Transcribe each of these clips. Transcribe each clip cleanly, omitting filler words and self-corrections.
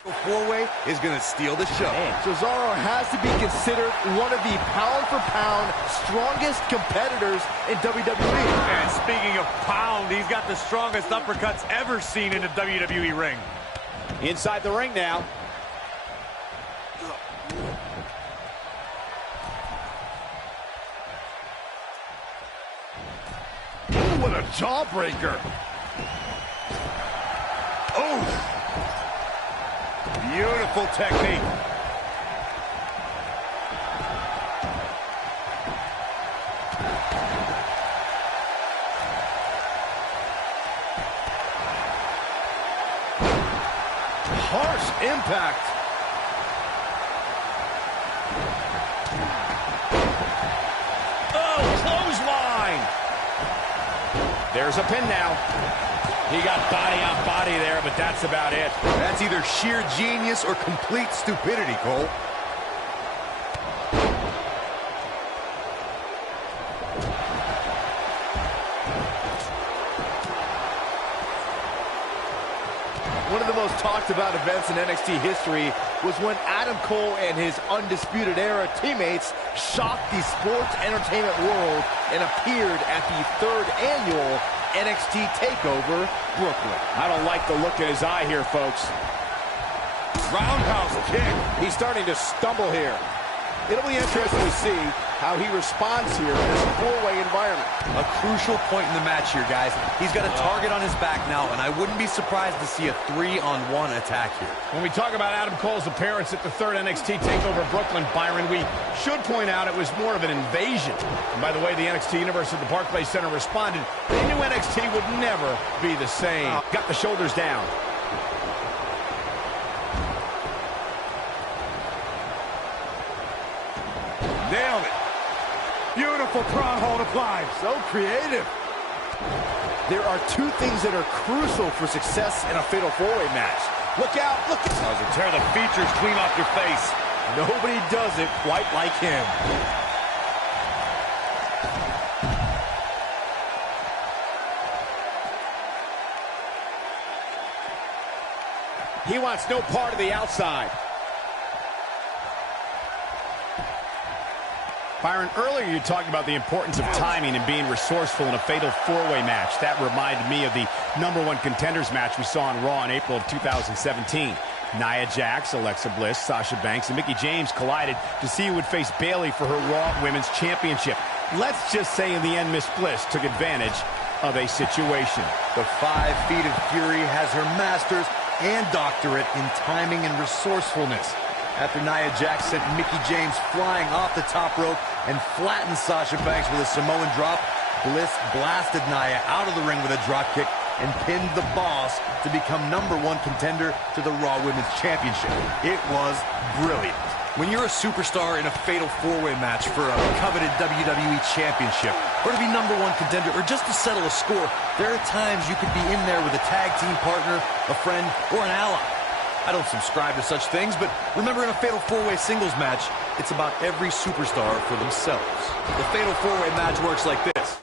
Four-way is going to steal the show. Cesaro has to be considered one of the pound-for-pound strongest competitors in WWE. And speaking of pound, he's got the strongest uppercuts ever seen in a WWE ring. Inside the ring now. Ooh, what a jawbreaker. Oh! Beautiful technique. Harsh impact. Oh, clothesline. There's a pin now. He got body on body there, but that's about it. That's either sheer genius or complete stupidity, Cole. One of the most talked about events in NXT history was when Adam Cole and his Undisputed Era teammates shocked the sports entertainment world and appeared at the 3rd annual NXT TakeOver Brooklyn. I don't like the look in his eye here, folks. Roundhouse kick. He's starting to stumble here. It'll be interesting to see how he responds here in this four-way environment. A crucial point in the match here, guys. He's got a target on his back now, and I wouldn't be surprised to see a 3-on-1 attack here. When we talk about Adam Cole's appearance at the 3rd NXT TakeOver Brooklyn, Byron, we should point out it was more of an invasion. And by the way the NXT Universe at the Barclays Center responded, they knew NXT would never be the same. Got the shoulders down. Nailed it. Beautiful prong hold applied. So creative. There are two things that are crucial for success in a fatal four-way match. Look out, look out. Tear the features clean off your face. Nobody does it quite like him. He wants no part of the outside. Byron, earlier you talked about the importance of timing and being resourceful in a fatal four-way match. That reminded me of the #1 contenders match we saw on Raw in April of 2017. Nia Jax, Alexa Bliss, Sasha Banks, and Mickie James collided to see who would face Bayley for her Raw Women's Championship. Let's just say in the end, Miss Bliss took advantage of a situation. The 5 Feet of Fury has her master's and doctorate in timing and resourcefulness. After Nia Jax sent Mickie James flying off the top rope and flattened Sasha Banks with a Samoan drop, Bliss blasted Nia out of the ring with a dropkick and pinned the boss to become #1 contender to the Raw Women's Championship. It was brilliant. When you're a superstar in a fatal four-way match for a coveted WWE Championship, or to be #1 contender, or just to settle a score, there are times you could be in there with a tag team partner, a friend, or an ally. I don't subscribe to such things, but remember, in a fatal four-way singles match, it's about every superstar for themselves. The fatal four-way match works like this.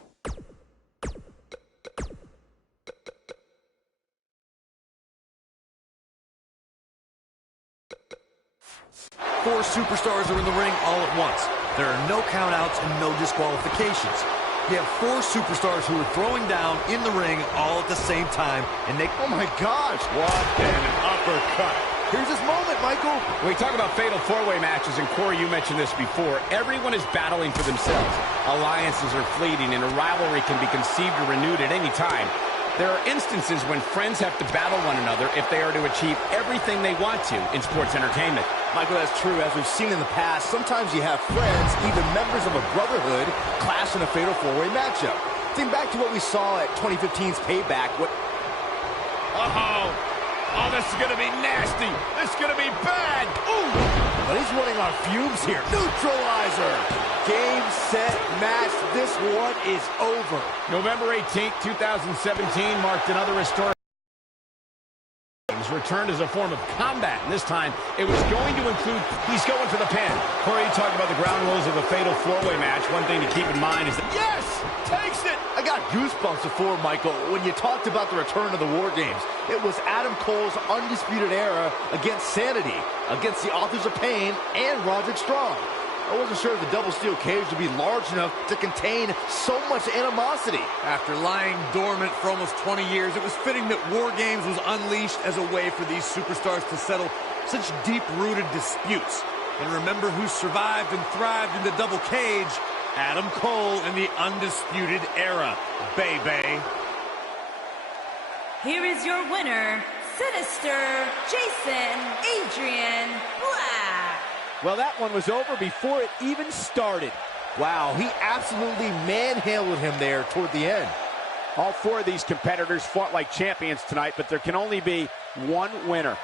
4 superstars are in the ring all at once. There are no countouts and no disqualifications. You have 4 superstars who are throwing down in the ring all at the same time, and they... Oh my gosh! What an uppercut. Here's his moment, Michael. When we talk about fatal four-way matches, and Corey, you mentioned this before, everyone is battling for themselves. Alliances are fleeting, and a rivalry can be conceived or renewed at any time. There are instances when friends have to battle one another if they are to achieve everything they want to in sports entertainment. Michael, that's true. As we've seen in the past, sometimes you have friends, even members of a brotherhood, clash in a fatal four-way matchup. Think back to what we saw at 2015's Payback. Oh, this is going to be nasty. This is going to be bad. Ooh! But he's running on fumes here. Neutralizer. Game, set, match. This one is over. November 18th, 2017 marked another historic. times, returned as a form of combat. And this time, it was going to include, he's going for the pin. Corey, you talked about the ground rules of a fatal four-way match. One thing to keep in mind is that... Yes! Takes it! I got goosebumps before, Michael, when you talked about the return of the War Games. It was Adam Cole's Undisputed Era against Sanity, against the Authors of Pain and Roderick Strong. I wasn't sure if the double steel cage would be large enough to contain so much animosity. After lying dormant for almost 20 years, it was fitting that War Games was unleashed as a way for these superstars to settle such deep-rooted disputes. And remember who survived and thrived in the double cage? Adam Cole in the Undisputed Era. Baby. Here is your winner, Sinister Jason Adrian Black. Well, that one was over before it even started. Wow, he absolutely manhandled him there toward the end. All four of these competitors fought like champions tonight, but there can only be one winner.